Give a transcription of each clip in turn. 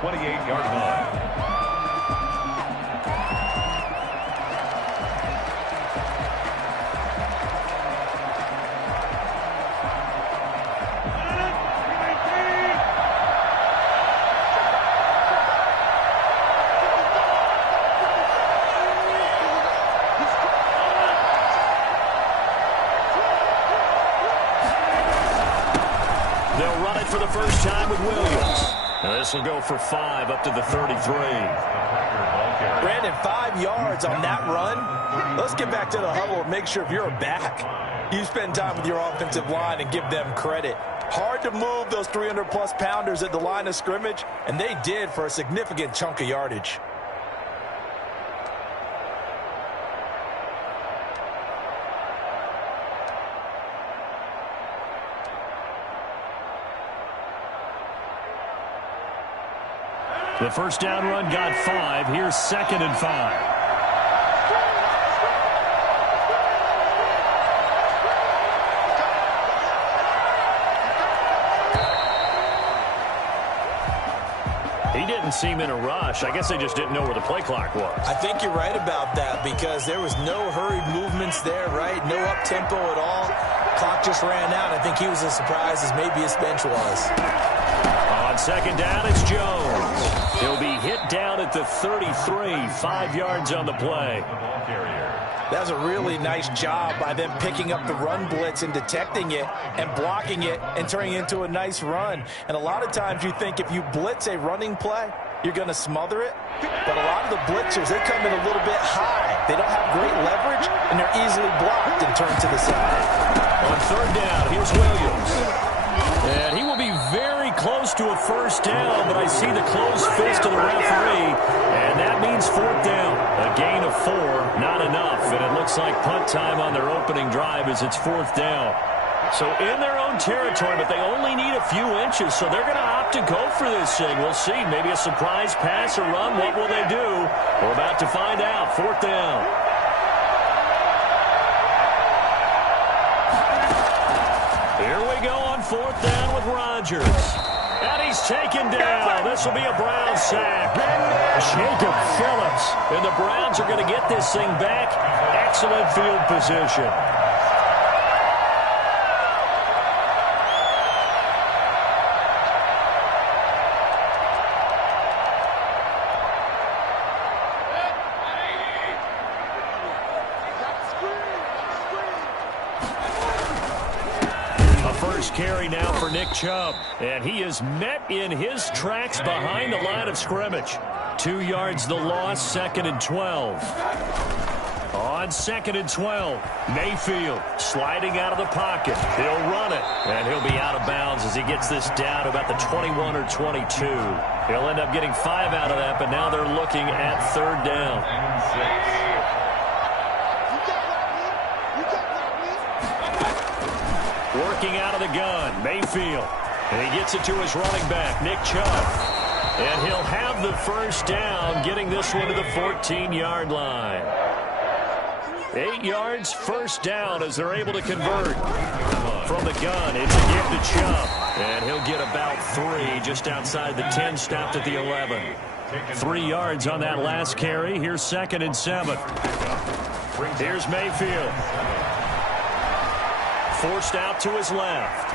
28-yard line. They'll run it for the first time with Williams. Now this will go for 5 up to the 33. Brandon, 5 yards on that run. Let's get back to the huddle and make sure if you're a back, you spend time with your offensive line and give them credit. Hard to move those 300-plus pounders at the line of scrimmage, and they did for a significant chunk of yardage. The first down run got 5. Here's 2nd and 5. He didn't seem in a rush. I guess they just didn't know where the play clock was. I think you're right about that because there was no hurried movements there, right? No up-tempo at all. Clock just ran out. I think he was as surprised as maybe his bench was. On 2nd down, it's Jones. He'll be hit down at the 33, 5 yards on the play. That was a really nice job by them picking up the run blitz and detecting it and blocking it and turning it into a nice run. And a lot of times you think if you blitz a running play, you're going to smother it. But a lot of the blitzers, they come in a little bit high. They don't have great leverage, and they're easily blocked and turned to the side. On 3rd down, here's Williams. And he will be very close to a first down, but I see the closed fist of the referee, and that means 4th down. A gain of 4, not enough, and it looks like punt time on their opening drive as it's 4th down. So in their own territory, but they only need a few inches, so they're going to opt to go for this thing. We'll see. Maybe a surprise pass or run. What will they do? We're about to find out. 4th down. Here we go on 4th down with Rodgers. And he's taken down. This will be a Browns sack. Jacob Phillips. And the Browns are going to get this thing back. Excellent field position. Carry now for Nick Chubb, and he is met in his tracks behind the line of scrimmage. 2 yards the loss, 2nd and 12. On 2nd and 12, Mayfield sliding out of the pocket. He'll run it, and he'll be out of bounds as he gets this down to about the 21 or 22. He'll end up getting 5 out of that, but now they're looking at 3rd down. Working out of the gun, Mayfield. And he gets it to his running back, Nick Chubb. And he'll have the first down, getting this one to the 14-yard line. 8 yards, first down as they're able to convert. From the gun, it's a give to Chubb. And he'll get about 3 just outside the 10, stopped at the 11. 3 yards on that last carry. Here's 2nd and 7. Here's Mayfield. Forced out to his left.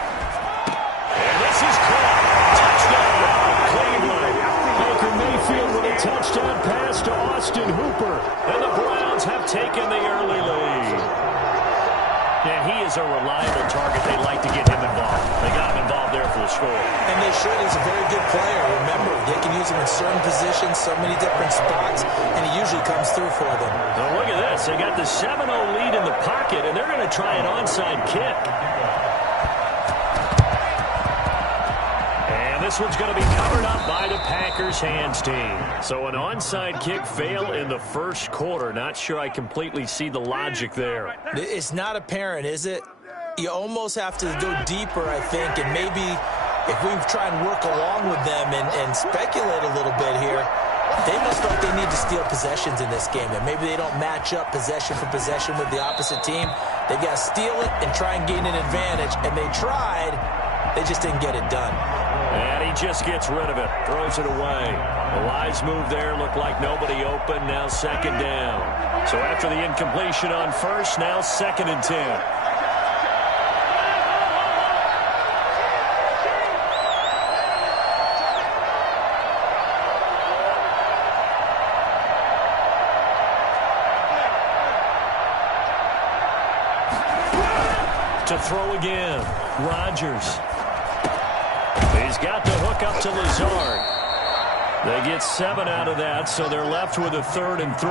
And this is caught. Touchdown, Cleveland. Baker Mayfield with a touchdown pass to Austin Hooper. And the Browns have taken the early lead. And he is a reliable target. They like to get him involved. They got him involved there for the score. And they should. He's a very good player. Remember, they can use him in certain positions, so many different spots, and he usually comes through for them. Now look at this. They got the 7-0 lead in the pocket, and they're going to try an onside kick. This one's going to be covered up by the Packers hands team. So an onside kick fail in the first quarter. Not sure I completely see the logic there. It's not apparent, is it? You almost have to go deeper, I think, and maybe if we try and work along with them and speculate a little bit here, they must like they need to steal possessions in this game, and maybe they don't match up possession for possession with the opposite team. They've got to steal it and try and gain an advantage, and they tried. They just didn't get it done. And he just gets rid of it, throws it away. The wise move there, looked like nobody open, now second down. So after the incompletion on first, now 2nd and 10. To throw again, Rodgers. He's got the hook up to Lazard. They get 7 out of that, so they're left with a 3rd and 3.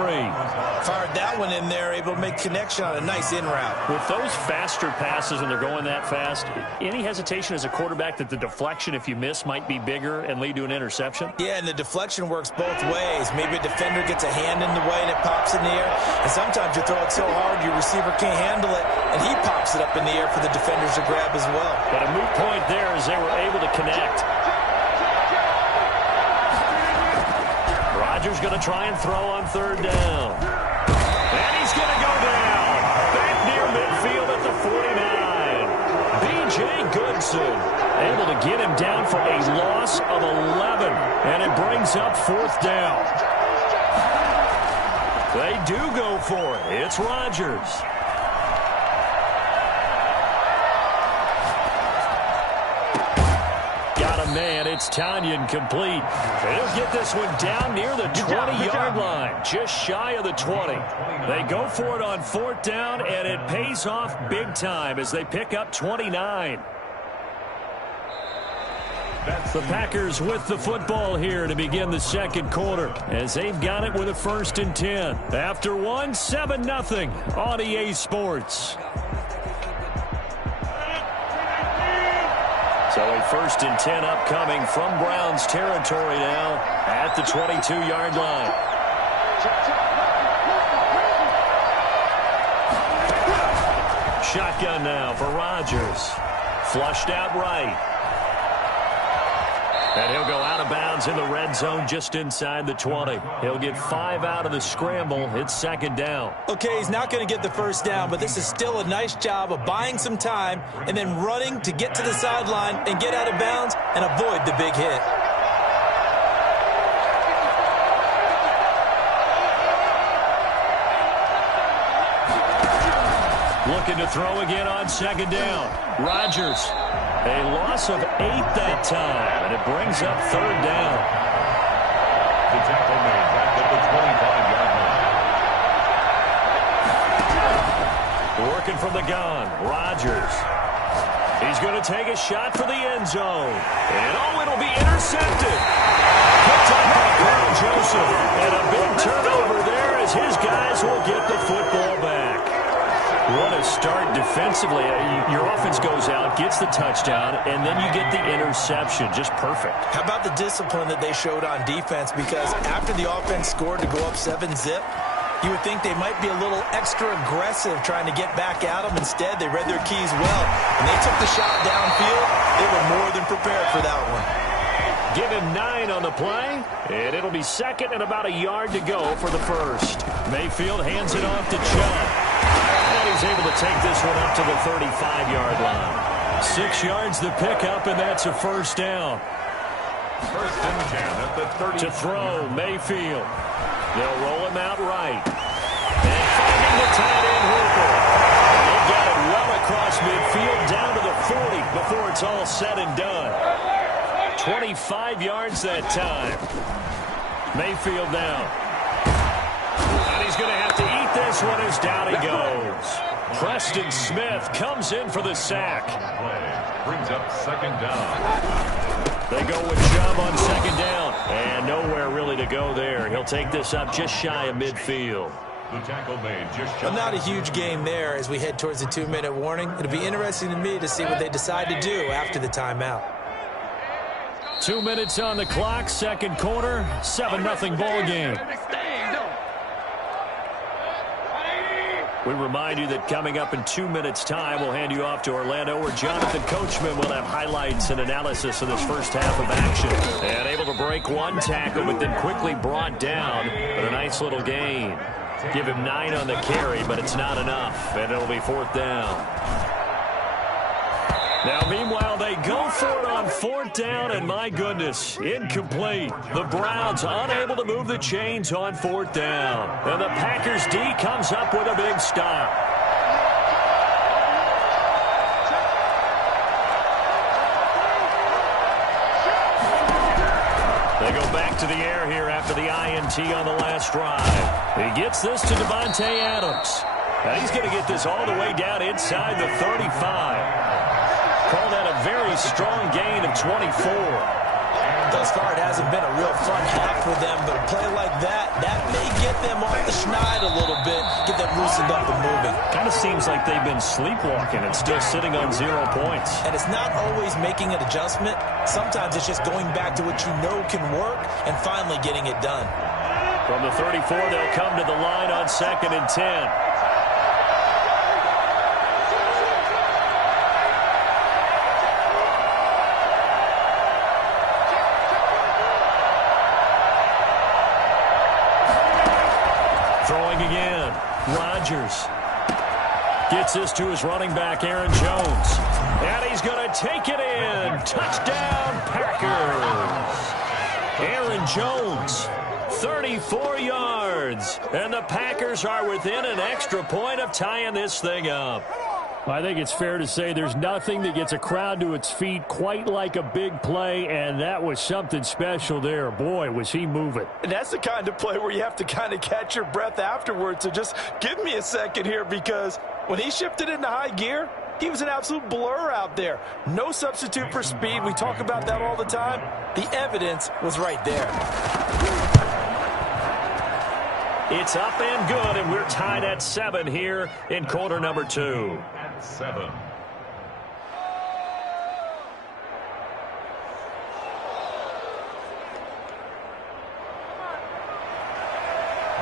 Fired that one in there, able to make connection on a nice in route. With those faster passes and they're going that fast, any hesitation as a quarterback that the deflection, if you miss, might be bigger and lead to an interception? Yeah, and the deflection works both ways. Maybe a defender gets a hand in the way and it pops in the air. And sometimes you throw it so hard your receiver can't handle it, and he pops it up in the air for the defenders to grab as well. But a moot point there as they were able to connect. Rodgers going to try and throw on 3rd down. And he's going to go down. Back near midfield at the 49. B.J. Goodson able to get him down for a loss of 11. And it brings up 4th down. They do go for it. It's Rodgers. Man, it's Tanyan complete. He'll get this one down near the 20-yard line, just shy of the 20. They go for it on 4th down, and it pays off big time as they pick up 29. The Packers with the football here to begin the 2nd quarter as they've got it with a 1st and 10. After one, 7-0 on EA Sports. So a 1st and 10 upcoming from Browns territory now at the 22-yard line. Shotgun now for Rodgers. Flushed out right. And he'll go out of bounds in the red zone just inside the 20. He'll get 5 out of the scramble. It's 2nd down. Okay, he's not going to get the 1st down, but this is still a nice job of buying some time and then running to get to the sideline and get out of bounds and avoid the big hit. Looking to throw again on 2nd down. Rodgers. A loss of 8 that time, and it brings up 3rd down. The tackle made back at the 25-yard line. Working from the gun, Rodgers. He's going to take a shot for the end zone. And it'll be intercepted. Picked up by Carl Joseph. And a big turnover there as his guys will get the football back. What a start defensively. Your offense goes out, gets the touchdown, and then you get the interception. Just perfect. How about the discipline that they showed on defense? Because after the offense scored to go up 7-zip, you would think they might be a little extra aggressive trying to get back at them. Instead, they read their keys well, and they took the shot downfield. They were more than prepared for that one. Give him 9 on the play, and it'll be 2nd and about a yard to go for the 1st. Mayfield hands it off to Chubb. And he's able to take this one up to the 35-yard line. 6 yards the pickup, and that's a 1st down. 1st and 10 at the 30. To throw, Mayfield. They'll roll him out right. And finding the tight end, Hooper. They got it well across midfield, down to the 40 before it's all said and done. 25 yards that time. Mayfield down. And he's going to have to eat this one as down he goes. Preston Smith comes in for the sack. Brings up 2nd down. They go with Chubb on 2nd down. And nowhere really to go there. He'll take this up just shy of midfield. The tackle made just shy. Well, not a huge gain there as we head towards the 2-minute warning. It'll be interesting to me to see what they decide to do after the timeout. 2 minutes on the clock, 2nd quarter, 7-0 ball game. We remind you that coming up in 2 minutes' time, we'll hand you off to Orlando, where Jonathan Coachman will have highlights and analysis of this first half of action. And able to break one tackle, but then quickly brought down. But a nice little gain. Give him 9 on the carry, but it's not enough. And it'll be 4th down. Now, meanwhile, they go for it on 4th down, and my goodness, incomplete. The Browns unable to move the chains on 4th down. And the Packers D comes up with a big stop. They go back to the air here after the INT on the last drive. He gets this to Devontae Adams. Now he's going to get this all the way down inside the 35. Call that a very strong gain of 24. Thus far, it hasn't been a real fun half for them, but a play like that may get them off the schneid a little bit, get them loosened up and moving. Kind of seems like they've been sleepwalking and still sitting on 0 points. And it's not always making an adjustment. Sometimes it's just going back to what you know can work and finally getting it done. From the 34, they'll come to the line on 2nd and 10. Throwing again. Rodgers gets this to his running back, Aaron Jones. And he's going to take it in. Touchdown, Packers. Aaron Jones, 34 yards. And the Packers are within an extra point of tying this thing up. I think it's fair to say there's nothing that gets a crowd to its feet quite like a big play, and that was something special there. Boy, was he moving. And that's the kind of play where you have to kind of catch your breath afterwards. So just give me a second here, because when he shifted into high gear, he was an absolute blur out there. No substitute for speed. We talk about that all the time. The evidence was right there. It's up and good, and we're tied at 7 here in quarter number 2. 7.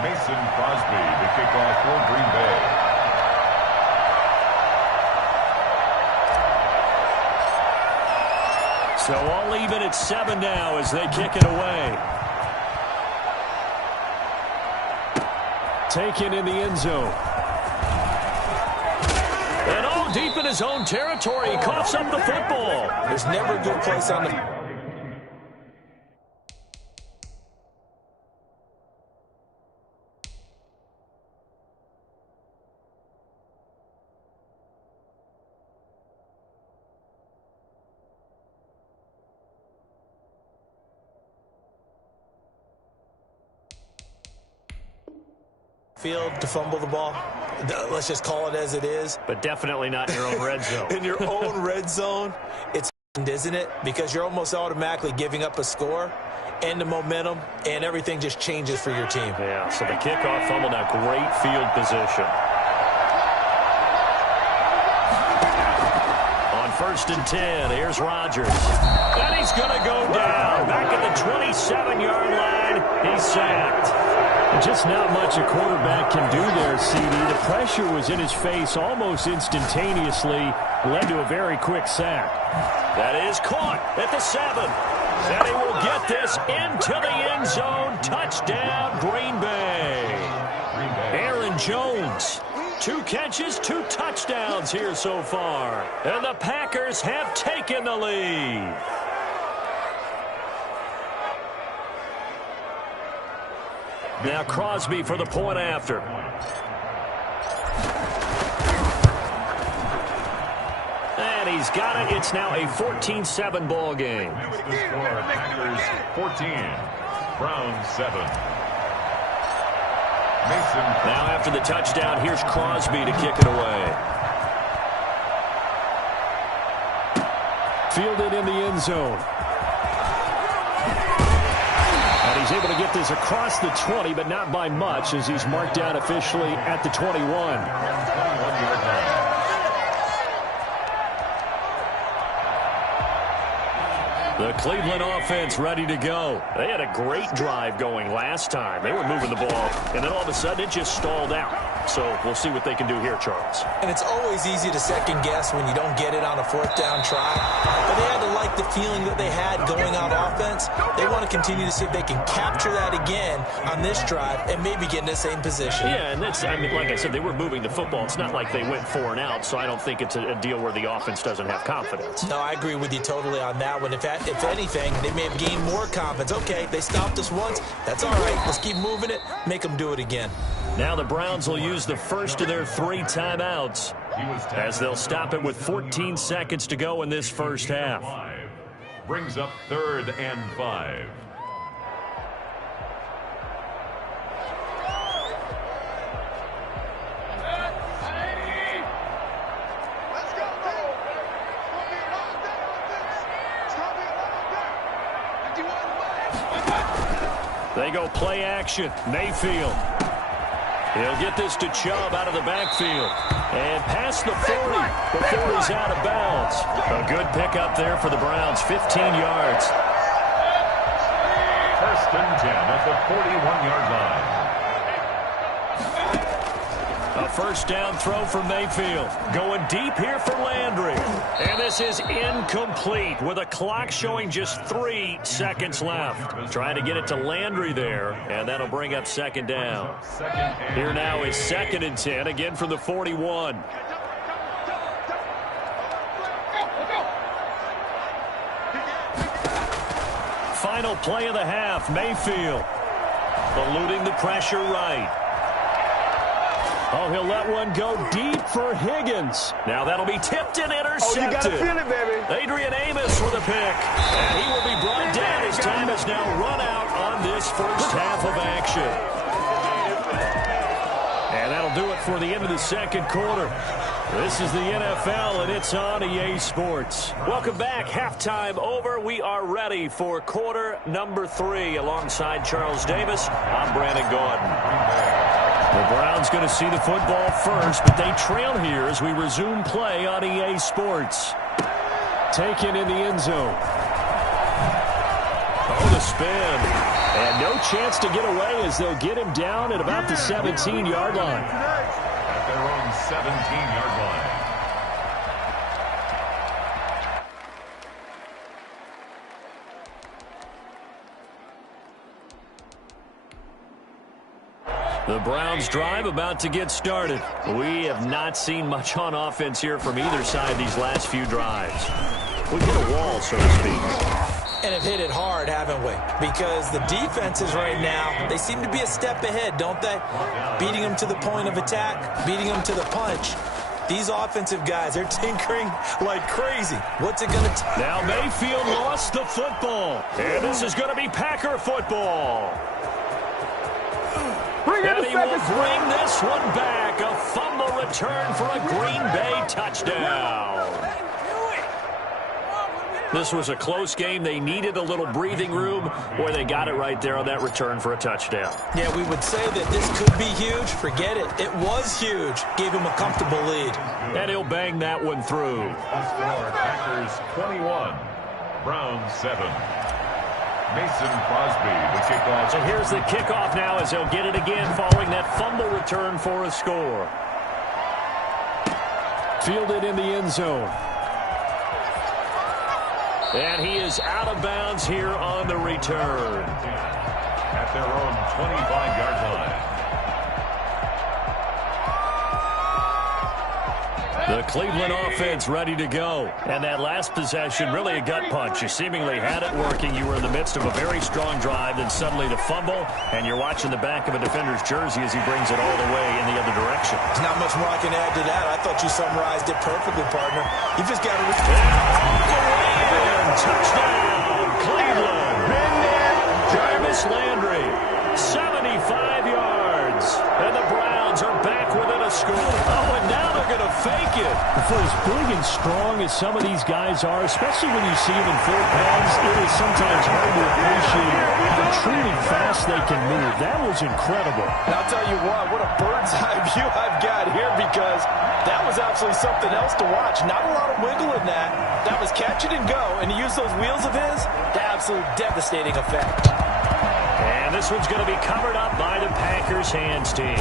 Mason Crosby to kick off for Green Bay. So all even at 7 now as they kick it away. Taken in the end zone. And all deep in his own territory. He coughs up the football. There's never a good place on the... field to fumble the ball. Let's just call it as it is. But definitely not in your own red zone. In your own red zone, it's isn't it? Because you're almost automatically giving up a score and the momentum, and everything just changes for your team. Yeah, so the kickoff fumble, now great field position. On 1st and 10, here's Rodgers. And he's going to go down. Back at the 27-yard line, he's sacked. Just not much a quarterback can do there, CD. The pressure was in his face almost instantaneously, led to a very quick sack. That is caught at the 7. And he will get this into the end zone. Touchdown, Green Bay. Aaron Jones, 2 catches, 2 touchdowns here so far. And the Packers have taken the lead. Now Crosby for the point after. And he's got it. It's now a 14-7 ball game. The score, Packers 14, Browns 7. Mason. Now after the touchdown, here's Crosby to kick it away. Fielded in the end zone. And he's able to get this across the 20, but not by much, as he's marked down officially at the 21. The Cleveland offense ready to go. They had a great drive going last time. They were moving the ball, and then all of a sudden it just stalled out. So we'll see what they can do here, Charles. And it's always easy to second guess when you don't get it on a fourth down try. But they had to like the feeling that they had going on offense. They want to continue to see if they can capture that again on this drive and maybe get in the same position. Yeah, and that's, I mean, like I said, they were moving the football. It's not like they went 4 and out, so I don't think it's a deal where the offense doesn't have confidence. No, I agree with you totally on that one. If anything, they may have gained more confidence. Okay, they stopped us once. That's all right. Let's keep moving it. Make them do it again. Now the Browns will use the first of their 3 timeouts as they'll stop it with 14 seconds to go in this first half. Brings up 3rd and 5. They go play action. Mayfield. He'll get this to Chubb out of the backfield. And past the 40 before he's out of bounds. A good pickup there for the Browns. 15 yards. 1st and 10 at the 41-yard line. A first down throw for Mayfield. Going deep here for Landry. And this is incomplete with a clock showing just 3 seconds left. Trying to get it to Landry there, and that'll bring up 2nd down. Here now is 2nd and 10, again from the 41. Final play of the half, Mayfield. Eluding the pressure right. Oh, he'll let one go deep for Higgins. Now that'll be tipped and intercepted. Oh, you got to feel it, baby. Adrian Amos with a pick. And he will be brought down. His time has now run out on this first half of action. And that'll do it for the end of the second quarter. This is the NFL, and it's on EA Sports. Welcome back. Halftime over. We are ready for quarter number 3. Alongside Charles Davis, I'm Brandon Gaudin. The Browns going to see the football first, but they trail here as we resume play on EA Sports. Taken in the end zone. Oh, the spin. And no chance to get away as they'll get him down at about the 17-yard line. At their own 17-yard line. The Browns drive about to get started. We have not seen much on offense here from either side these last few drives. We've hit a wall, so to speak. And have hit it hard, haven't we? Because the defenses right now, they seem to be a step ahead, don't they? Beating them to the point of attack, beating them to the punch. These offensive guys, they're tinkering like crazy. What's it going to take? Now Mayfield lost the football. And this is going to be Packer football. And he will bring this one back. A fumble return for a Green Bay touchdown. This was a close game. They needed a little breathing room where they got it right there on that return for a touchdown. Yeah, we would say that this could be huge. Forget it. It was huge. Gave him a comfortable lead. And he'll bang that one through. Packers 21, Browns 7. Mason Crosby, the kickoff. So here's the kickoff now as they'll get it again following that fumble return for a score. Fielded in the end zone. And he is out of bounds here on the return. At their own 25-yard line. The Cleveland offense ready to go. And that last possession, really a gut punch. You seemingly had it working. You were in the midst of a very strong drive, then suddenly the fumble, and you're watching the back of a defender's jersey as he brings it all the way in the other direction. There's not much more I can add to that. I thought you summarized it perfectly, partner. You just got to... Touchdown, Cleveland. Been there. Jarvis Landry, 75 yards. And the Browns are back within a score. Oh, and now they're going to fake it. For as big and strong as some of these guys are, especially when you see them in full pads, it is sometimes hard to appreciate how truly fast they can move. That was incredible. And I'll tell you what a bird's eye view I've got here, because that was absolutely something else to watch. Not a lot of wiggle in that. That was catch it and go, and he used those wheels of his to absolute devastating effect. And this one's going to be covered up by the Packers hands team.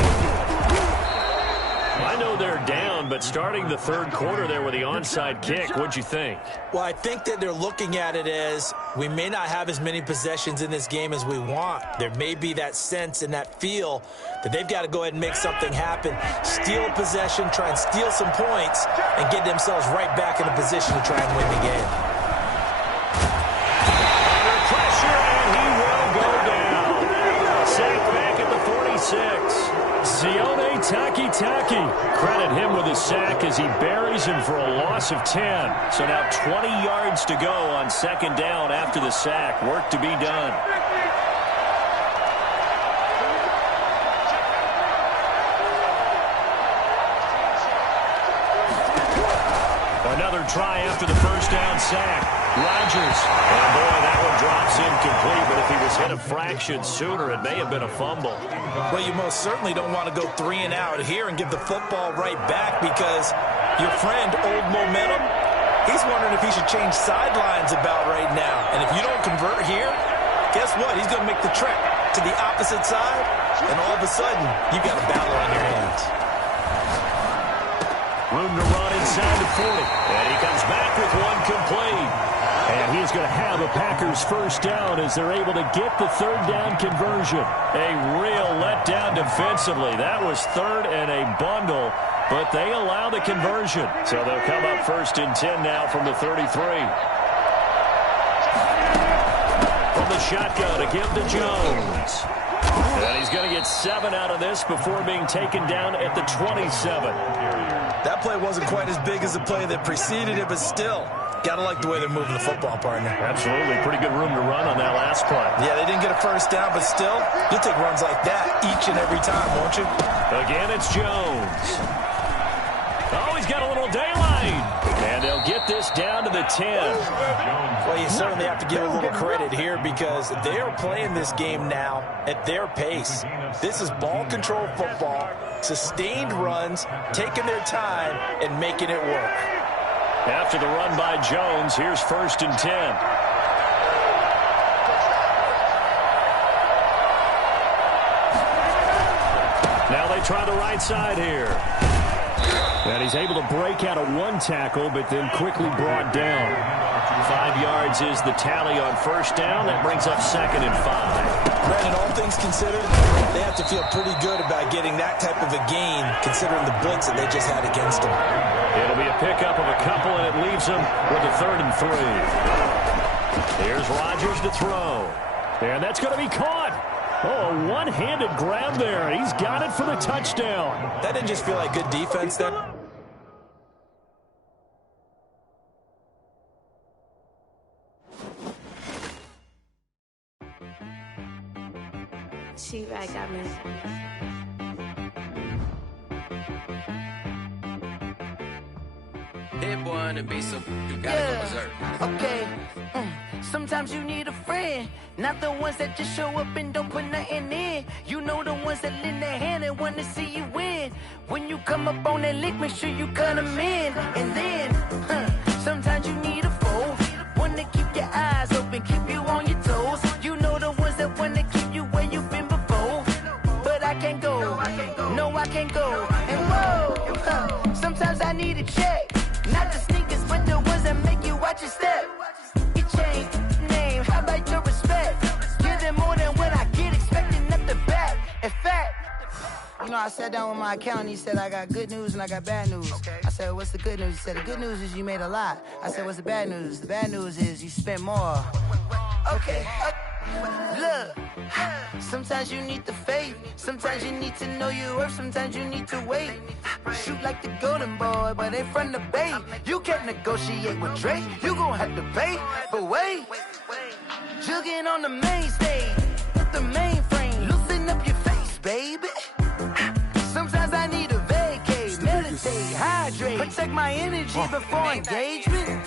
I know they're down, but starting the third quarter there with the onside kick, what'd you think? Well, I think that they're looking at it as we may not have as many possessions in this game as we want. There may be that sense and that feel that they've got to go ahead and make something happen, steal a possession, try and steal some points, and get themselves right back in a position to try and win the game. Under pressure, and he will go down. Sacked back at the 46. Sione Takitaki. Credit him with a sack as he buries him for a loss of 10. So now 20 yards to go on second down after the sack. Work to be done. Another try after the first down sack. Rodgers. And boy, that one drops incomplete, but if he was hit a fraction sooner, it may have been a fumble. Well, you most certainly don't want to go 3 and out here and give the football right back because your friend, Old Momentum, he's wondering if he should change sidelines about right now. And if you don't convert here, guess what? He's going to make the trek to the opposite side, and all of a sudden, you've got a battle on your hands. Room to run inside the 40. And he comes back with one complete. And he's going to have a Packers first down as they're able to get the third down conversion. A real letdown defensively. That was third and a bundle, but they allow the conversion. So they'll come up first and 10 now from the 33. From the shotgun, a give to Jones. And he's going to get 7 out of this before being taken down at the 27. That play wasn't quite as big as the play that preceded it, but still, got to like the way they're moving the football, partner. Absolutely. Pretty good room to run on that last play. Yeah, they didn't get a first down, but still, you'll take runs like that each and every time, won't you? Again, it's Jones. Oh, he's got a little daylight. And they'll get this down to the 10. Well, you certainly have to give a little credit here because they are playing this game now at their pace. This is ball control football, sustained runs, taking their time, and making it work. After the run by Jones, here's first and 10. Now they try the right side here. And he's able to break out of one tackle, but then quickly brought down. 5 yards is the tally on first down. That brings up second and 5. Brandon, all things considered, they have to feel pretty good about getting that type of a gain, considering the blitz that they just had against them. It'll be a pickup of a couple, and it leaves them with a 3rd and 3. Here's Rodgers to throw. And that's going to be caught. Oh, a one-handed grab there. He's got it for the touchdown. That didn't just feel like good defense there. She-Rag got me. Hit one and be so you gotta go berserk. Okay. Sometimes you need a friend, not the ones that just show up and don't put nothing in. You know the ones that lend their hand and want to see you win. When you come up on that lick, make sure you cut them in. And then, sometimes you need a foe, one to keep your eyes open, keep you on your toes. You know the ones that want to keep you where you've been before. But I can't go, no I can't go. And whoa, sometimes I need a check, not the sneakers, but the ones that make you watch your step. Change name, how about your respect? Give them more than what I get, expecting nothing back. In fact, you know, I sat down with my accountant. He said, I got good news and I got bad news. Okay. I said, what's the good news? He said, the good news is you made a lot. I said, what's the bad news? The bad news is you spent more. Okay. Look, sometimes you need the faith. Sometimes you need to know your worth. Sometimes you need to wait. Shoot like the golden boy, but ain't from the bay. You can't negotiate with Drake. You gon' have to pay. But wait, jugging on the main stage with the mainframe. Loosen up your face, baby. Sometimes I need a vacate, meditate, hydrate, protect my energy before engagement.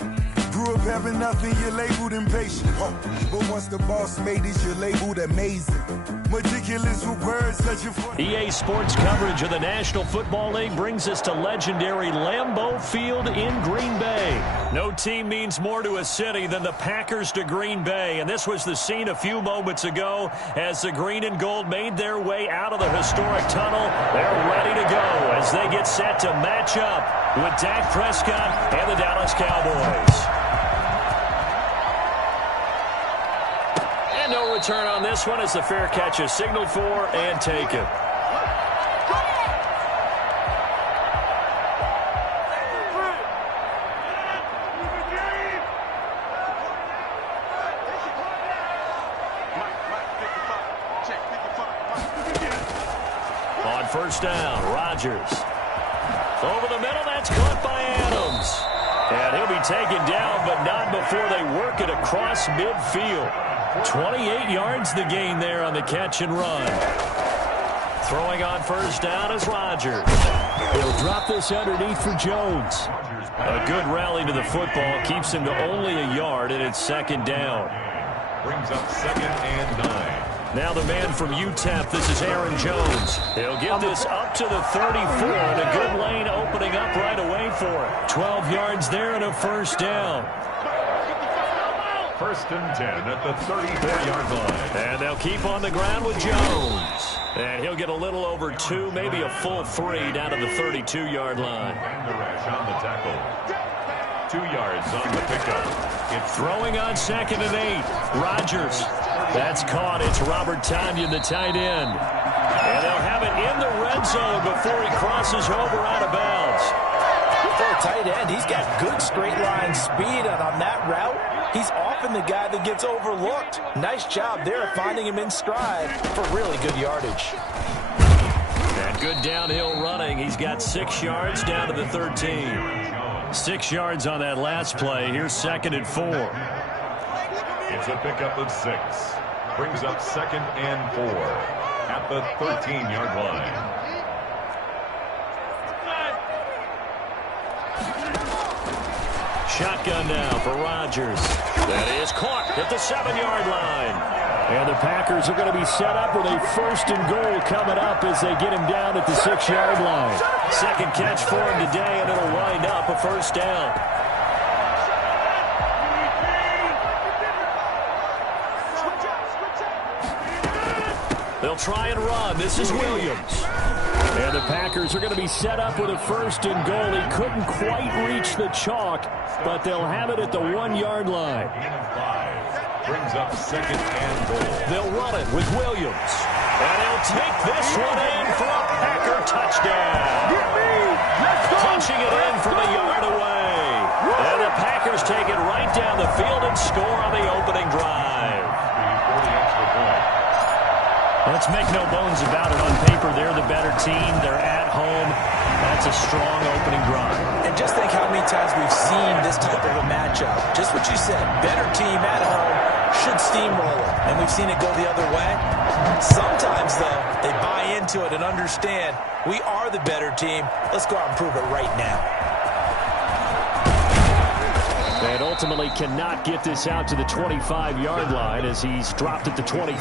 Grew up preparing nothing, you're labeled impatient. But once the boss made it, you're labeled amazing. Meticulous with words such a EA Sports coverage of the National Football League brings us to legendary Lambeau Field in Green Bay. No team means more to a city than the Packers to Green Bay, and this was the scene a few moments ago as the green and gold made their way out of the historic tunnel. They're ready to go as they get set to match up with Dak Prescott and the Dallas Cowboys. And no return on this one as the fair catch is signaled for and taken. On first down, Rodgers. Over the middle, that's caught by Adams. And he'll be taken down, but not before they work it across midfield. 28 yards the gain there on the catch and run. Throwing on first down is Rodgers. He'll drop this underneath for Jones. A good rally to the football keeps him to only a yard, and it's second down. Brings up 2nd and 9. Now the man from UTEP, this is Aaron Jones. He'll get this up to the 34, and a good lane opening up right away for it. 12 yards there and a first down. 1st and 10 at the 34-yard line. And they'll keep on the ground with Jones. And he'll get a little over 2, maybe a full 3 down to the 32-yard line. And the rush on the tackle. 2 yards on the pickup. It's throwing on 2nd and 8. Rodgers. That's caught. It's Robert Tonyan, the tight end. And they'll have it in the red zone before he crosses over out of bounds. For a tight end, he's got good straight line speed, and on that route, he's often the guy that gets overlooked. Nice job there finding him in stride for really good yardage. And good downhill running. He's got 6 yards down to the 13. 6 yards on that last play. Here's 2nd and 4. It's a pickup of 6. Brings up 2nd and 4 at the 13-yard line. Shotgun now for Rodgers. That is caught at the 7-yard line. And the Packers are going to be set up with a 1st and goal coming up as they get him down at the 6-yard line. Second catch for him today, and it'll wind up a first down. They'll try and run. This is Williams. And the Packers are going to be set up with a 1st and goal. He couldn't quite reach the chalk, but they'll have it at the 1-yard line. Brings up 2nd and goal. They'll run it with Williams. And he'll take this one in for a Packer touchdown. Punching it in from a yard away. And the Packers take it right down the field and score on the opening drive. Let's make no bones about it. On paper, they're the better team. They're at home. That's a strong opening drive. And just think how many times we've seen this type of a matchup. Just what you said, better team at home should steamroll it. And we've seen it go the other way. Sometimes, though, they buy into it and understand we are the better team. Let's go out and prove it right now. And ultimately cannot get this out to the 25-yard line as he's dropped at the 23.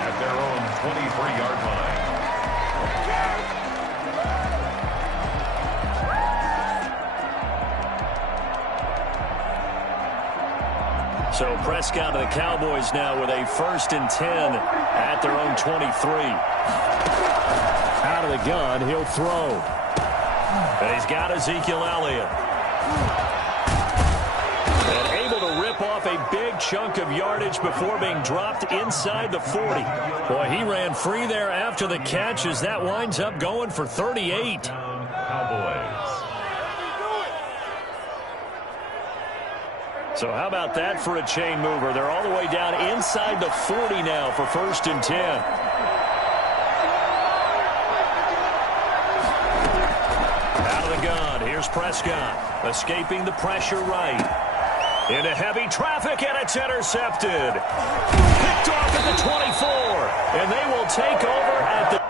At their own 23-yard line. So Prescott and the Cowboys now with a 1st and 10 at their own 23. Out of the gun, he'll throw. And he's got Ezekiel Elliott. And able to rip off a big chunk of yardage before being dropped inside the 40. Boy, he ran free there after the catch as that winds up going for 38. Cowboys. So how about that for a chain mover? They're all the way down inside the 40 now for 1st and 10. Out of the gun, here's Prescott. Escaping the pressure right. Into heavy traffic, and it's intercepted. Picked off at the 24, and they will take over at the...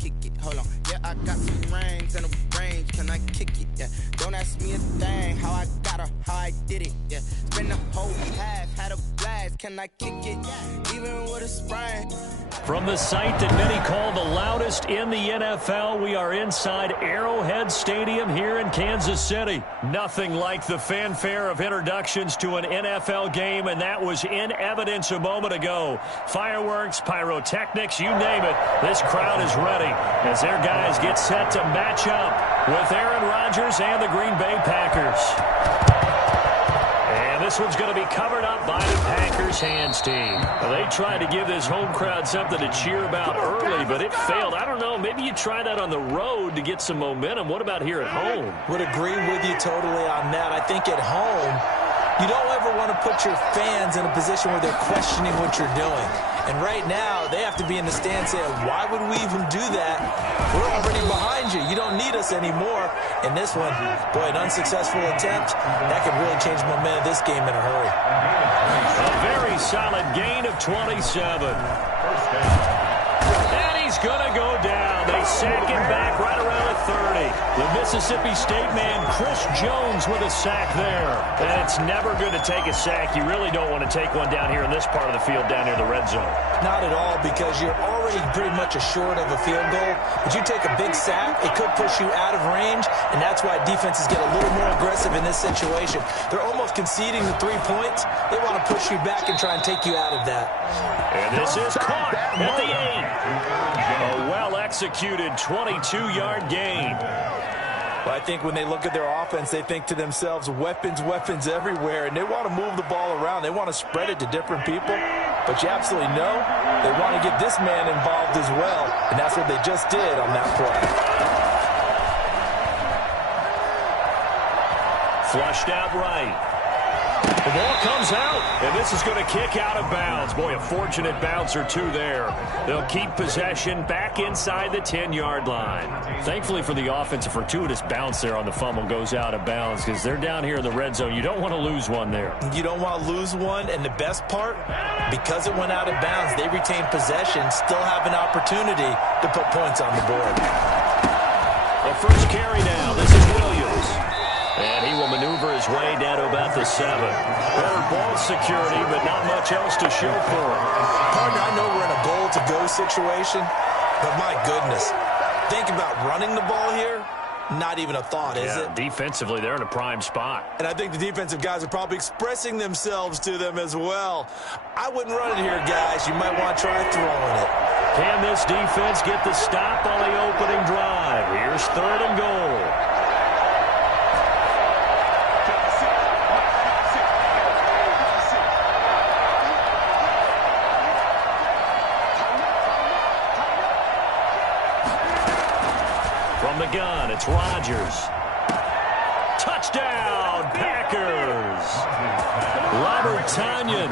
kick it. Hold on. Yeah, I got some rings and a range. Can I kick it? Yeah. Don't ask me a thing. How I got her, how I did it. Yeah. Spend the whole half, had a blast. Can I kick it? Even with a sprain. From the site that many call the loudest in the NFL, we are inside Arrowhead Stadium here in Kansas City. Nothing like the fanfare of introductions to an NFL game, and that was in evidence a moment ago. Fireworks, pyrotechnics, you name it. This crowd is ready as their guys get set to match up with Aaron Rodgers and the Green Bay Packers. And this one's going to be covered up by the Packers hands team. Well, they tried to give this home crowd something to cheer about early, but it failed. I don't know. Maybe you try that on the road to get some momentum. What about here at home? Would agree with you totally on that. I think at home, you don't ever want to put your fans in a position where they're questioning what you're doing. And right now, they have to be in the stand saying, why would we even do that? We're already behind you. You don't need us anymore. And this one, boy, an unsuccessful attempt. That could really change the momentum of this game in a hurry. A very solid gain of 27. And he's going to go down. They sack him back right around the 30. The Mississippi State man, Chris Jones, with a sack there. And it's never good to take a sack. You really don't want to take one down here in this part of the field down near the red zone. Not at all, because you're already pretty much assured of a field goal. But you take a big sack, it could push you out of range, and that's why defenses get a little more aggressive in this situation. They're almost conceding the 3 points. They want to push you back and try and take you out of that. And this is caught at the 8. A well-executed 22-yard gain. But I think when they look at their offense, they think to themselves, weapons, weapons everywhere, and they want to move the ball around. They want to spread it to different people. But you absolutely know they want to get this man involved as well, and that's what they just did on that play. Flushed out right. The ball comes out, and this is going to kick out of bounds. Boy, a fortunate bounce or two there. They'll keep possession back inside the 10-yard line. Thankfully for the offense, a fortuitous bounce there on the fumble goes out of bounds because they're down here in the red zone. You don't want to lose one there. You don't want to lose one, and the best part, because it went out of bounds, they retain possession, still have an opportunity to put points on the board. The first carry now. This is Williams. And he will maneuver his way down to about the 7. Better ball security, but not much else to show for it. Partner, I know we're in a goal-to-go situation, but my goodness, think about running the ball here. Not even a thought, is it? Defensively, they're in a prime spot. And I think the defensive guys are probably expressing themselves to them as well. I wouldn't run it here, guys. You might want to try throwing it. Can this defense get the stop on the opening drive? Here's 3rd and goal. The gun, it's Rodgers. Touchdown, Packers. Robert Tonyan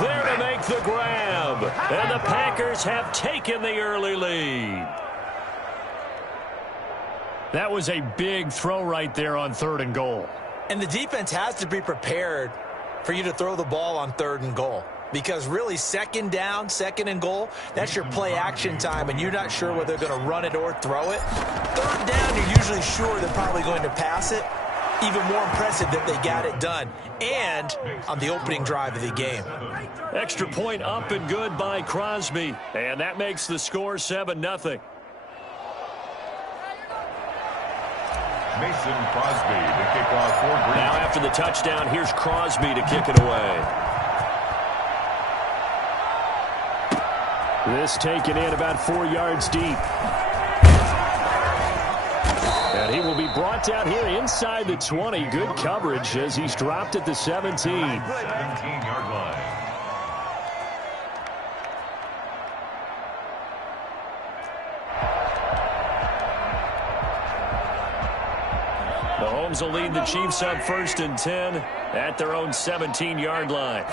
there to make the grab. And the Packers have taken the early lead. That was a big throw right there on 3rd and goal. And the defense has to be prepared for you to throw the ball on 3rd and goal. Because really, 2nd down, 2nd and goal, that's your play action time, and you're not sure whether they're going to run it or throw it. 3rd down, you're usually sure they're probably going to pass it. Even more impressive that they got it done. And on the opening drive of the game. Extra point up and good by Crosby. And that makes the score 7-0. Mason Crosby to kick off for Green. Now after the touchdown, here's Crosby to kick it away. This taken in about 4 yards deep. And he will be brought down here inside the 20. Good coverage as he's dropped at the 17. 17-yard line. Mahomes will lead the Chiefs up 1st and 10 at their own 17-yard line.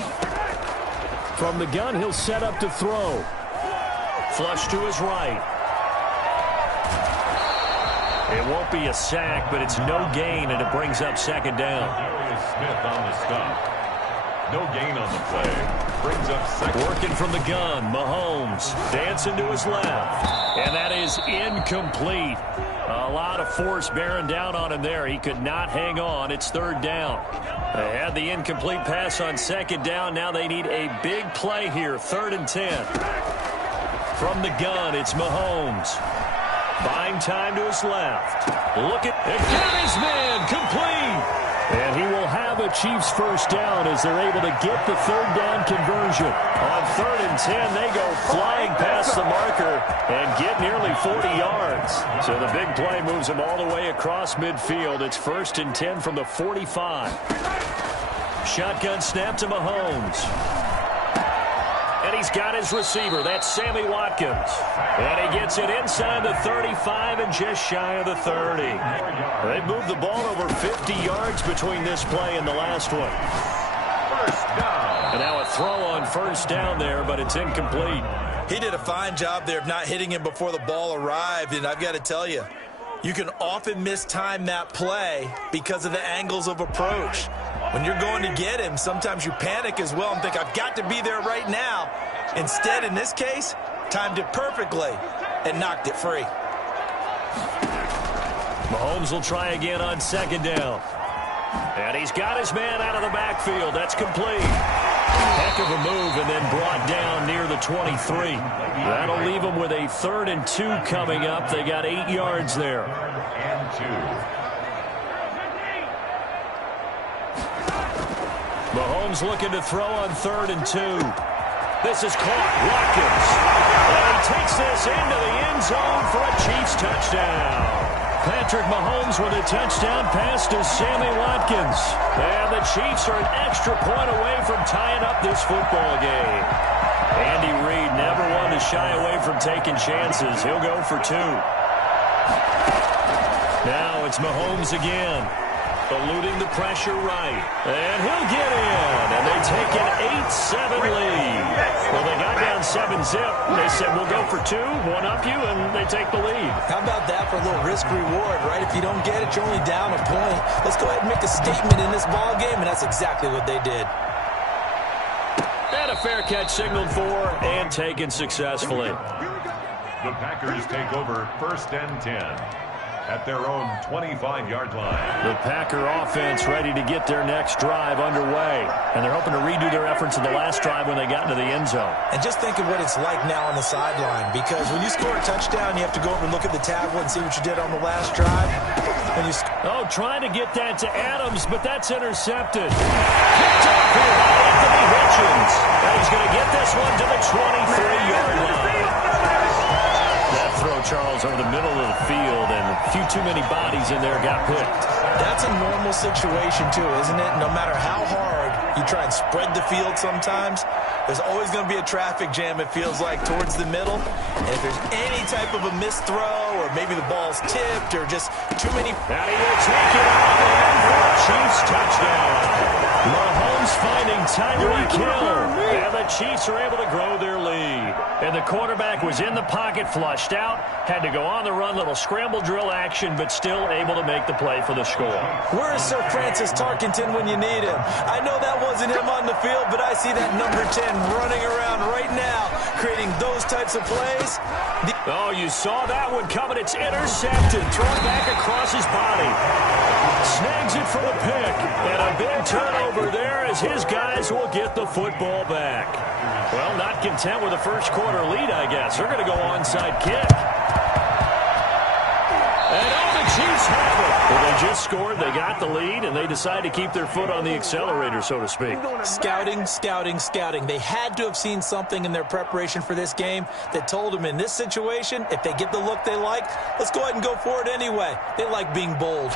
From the gun, he'll set up to throw. Flush to his right. It won't be a sack, but it's no gain, and it brings up 2nd down. Darius Smith on the stop. No gain on the play. Brings up second. Working from the gun, Mahomes dancing to his left. And that is incomplete. A lot of force bearing down on him there. He could not hang on. It's third down. They had the incomplete pass on second down. Now they need a big play here. 3rd and 10. From the gun, it's Mahomes. Buying time to his left. Look at it. Got his man complete. And he will have a Chiefs first down as they're able to get the third down conversion. On 3rd and 10, they go flying past the marker and get nearly 40 yards. So the big play moves them all the way across midfield. It's 1st and 10 from the 45. Shotgun snap to Mahomes. And he's got his receiver. That's Sammy Watkins. And he gets it inside the 35 and just shy of the 30. They moved the ball over 50 yards between this play and the last one. First down. And now a throw on first down there, but it's incomplete. He did a fine job there of not hitting him before the ball arrived, and I've got to tell you, you can often mistime that play because of the angles of approach. When you're going to get him, sometimes you panic as well and think, I've got to be there right now. Instead, in this case, timed it perfectly and knocked it free. Mahomes will try again on 2nd down. And he's got his man out of the backfield. That's complete. Heck of a move and then brought down near the 23. That'll leave him with a 3rd and 2 coming up. They got 8 yards there. And 2. Mahomes looking to throw on 3rd and 2. This is caught. Watkins. And he takes this into the end zone for a Chiefs touchdown. Patrick Mahomes with a touchdown pass to Sammy Watkins. And the Chiefs are an extra point away from tying up this football game. Andy Reid never one to shy away from taking chances. He'll go for 2. Now it's Mahomes again. Eluding the pressure right. And he'll get in. And they take an 8-7 lead. Well, they got down 7-zip. They said, we'll go for 2, one up you, and they take the lead. How about that for a little risk-reward, right? If you don't get it, you're only down a point. Let's go ahead and make a statement in this ball game, and that's exactly what they did. And a fair catch signaled for and taken successfully. The Packers take over 1st and 10. At their own 25-yard line. The Packer offense ready to get their next drive underway. And they're hoping to redo their efforts in the last drive when they got into the end zone. And just think of what it's like now on the sideline. Because when you score a touchdown, you have to go over and look at the tablet and see what you did on the last drive. Trying to get that to Adams, but that's intercepted. Picked up here by Anthony Hitchens. And he's going to get this one to the 23-yard line. That throw, Charles, over the middle of the field, and a few too many bodies in there got picked. That's a normal situation, too, isn't it? No matter how hard you try and spread the field sometimes, there's always going to be a traffic jam, it feels like, towards the middle. And if there's any type of a missed throw, or maybe the ball's tipped, or just too many... Now he will take it out and for a Chiefs touchdown. Mahomes finding Tyreek Hill. And the Chiefs are able to grow their lead. And the quarterback was in the pocket, flushed out, had to go on the run, little scramble drill action, but still able to make the play for the score. Where's Sir Francis Tarkenton when you need him? I know that wasn't him on the field, but I see that number 10 running around right now, creating those types of plays. Oh, you saw that one coming. It's intercepted, thrown back across his body. Snags it for the pick, and a big turnover there as his guys will get the football back. Well, not content with the first quarter lead, I guess. They're going to go onside kick. And the Chiefs have it. Well, they just scored, they got the lead, and they decide to keep their foot on the accelerator, so to speak. Scouting, scouting, scouting. They had to have seen something in their preparation for this game that told them in this situation, if they get the look they like, let's go ahead and go for it anyway. They like being bold.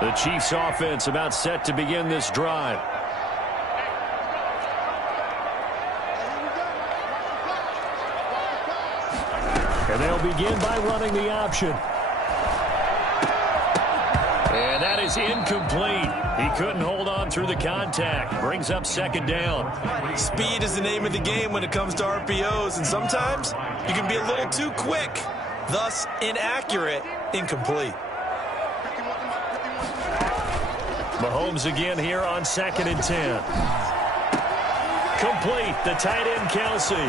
The Chiefs offense about set to begin this drive. And they'll begin by running the option. And that is incomplete. He couldn't hold on through the contact. Brings up 2nd down. Speed is the name of the game when it comes to RPOs, and sometimes you can be a little too quick, thus inaccurate, incomplete. Mahomes again here on 2nd and 10. Complete. The tight end, Kelsey.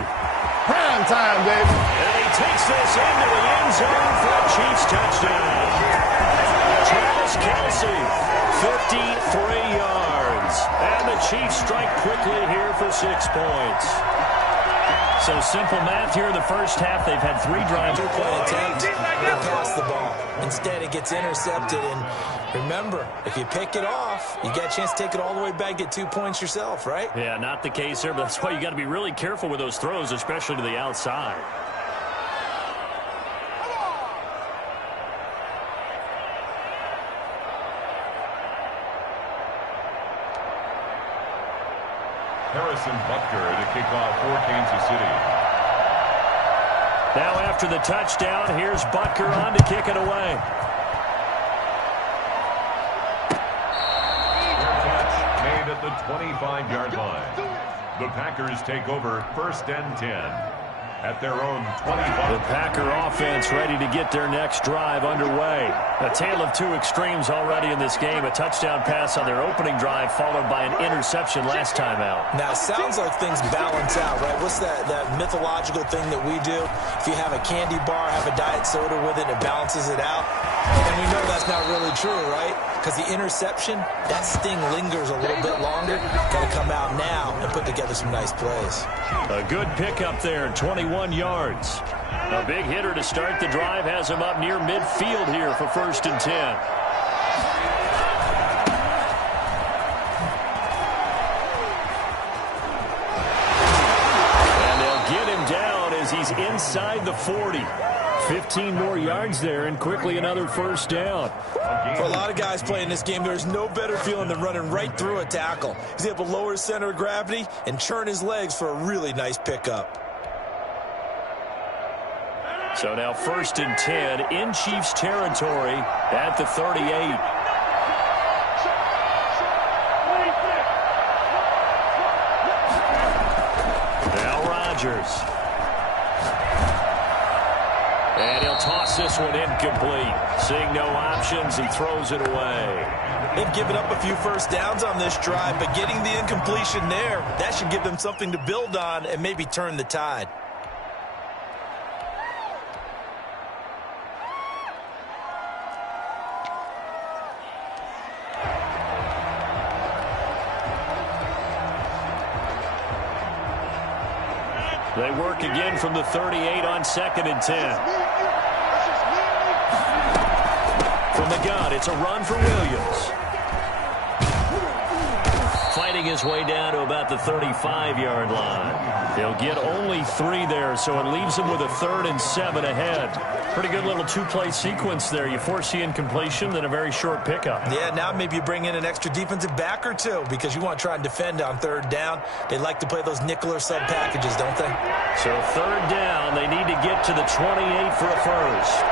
Prime time, baby. And he takes this into the end zone for a Chiefs touchdown. Travis Kelsey, 53 yards. And the Chiefs strike quickly here for 6 points. So simple math here in the first half. They've had 3 drives. Attempt to pass the ball. Instead, it gets intercepted. And remember, if you pick it off, you get a chance to take it all the way back, get 2 points yourself, right? Yeah, not the case here, but that's why you got to be really careful with those throws, especially to the outside. Harrison Butker to kick off for Kansas City. Now after the touchdown, here's Butker on to kick it away. Made at the 25-yard line. The Packers take over 1st and 10 at their own 25. The Packer offense ready to get their next drive underway. A tale of 2 extremes already in this game. A touchdown pass on their opening drive followed by an interception last time out. Now, it sounds like things balance out, right? What's that mythological thing that we do? If you have a candy bar, have a diet soda with it, it balances it out. And we know that's not really true, right? Because the interception, that sting lingers a little bit longer. Got to come out now and put together some nice plays. A good pickup there, 21 yards. A big hitter to start the drive has him up near midfield here for 1st and 10. And they'll get him down as he's inside the 40. 15 more yards there and quickly another 1st down. For a lot of guys playing this game, there's no better feeling than running right through a tackle. He's able to lower his center of gravity and churn his legs for a really nice pickup. So now 1st and 10 in Chiefs territory at the 38. Now Rodgers. And he'll toss this one incomplete. Seeing no options, he throws it away. They've given up a few 1st downs on this drive, but getting the incompletion there, that should give them something to build on and maybe turn the tide. They work again from the 38 on 2nd and 10. From the gun, it's a run for Williams. Fighting his way down to about the 35-yard line. They'll get only 3 there, so it leaves them with a 3rd and 7 ahead. Pretty good little 2-play sequence there. You force the incompletion, then a very short pickup. Yeah, now maybe you bring in an extra defensive back or 2 because you want to try and defend on 3rd down. They like to play those nickel or sub packages, don't they? So 3rd down, they need to get to the 28 for a 1st.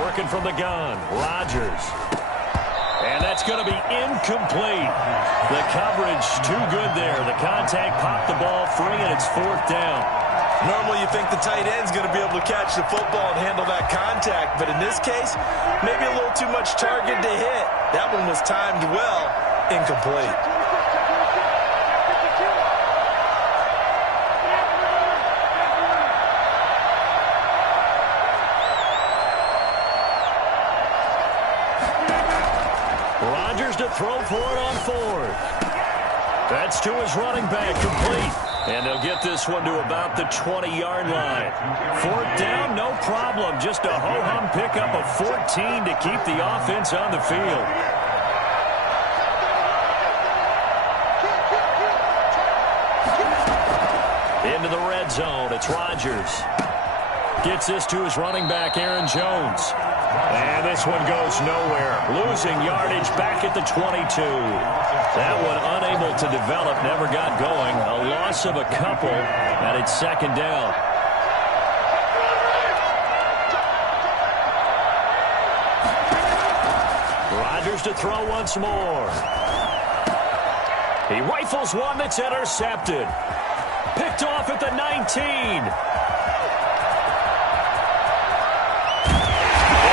Working from the gun, Rodgers. And that's going to be incomplete. The coverage too good there. The contact popped the ball free, and it's 4th down. Normally you think the tight end's going to be able to catch the football and handle that contact, but in this case, maybe a little too much target to hit. That one was timed well, incomplete. Rodgers to throw for it on 4th. That's to his running back, complete. And they'll get this one to about the 20-yard line. 4th down, no problem. Just a ho-hum pickup of 14 to keep the offense on the field. Into the red zone, it's Rodgers. Gets this to his running back, Aaron Jones. And this one goes nowhere. Losing yardage back at the 22. That one unable to develop, never got going. A loss of a couple, and it's 2nd down. Rodgers to throw once more. He rifles one that's intercepted. picked off at the 19. And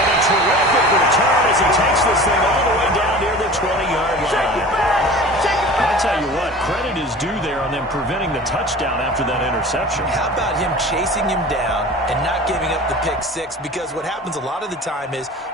a terrific return as he takes this thing all the way down near the 20-yard line. I tell you what, credit is due there on them preventing the touchdown after that interception. How about him chasing him down and not giving up the pick six? Because what happens a lot of the time is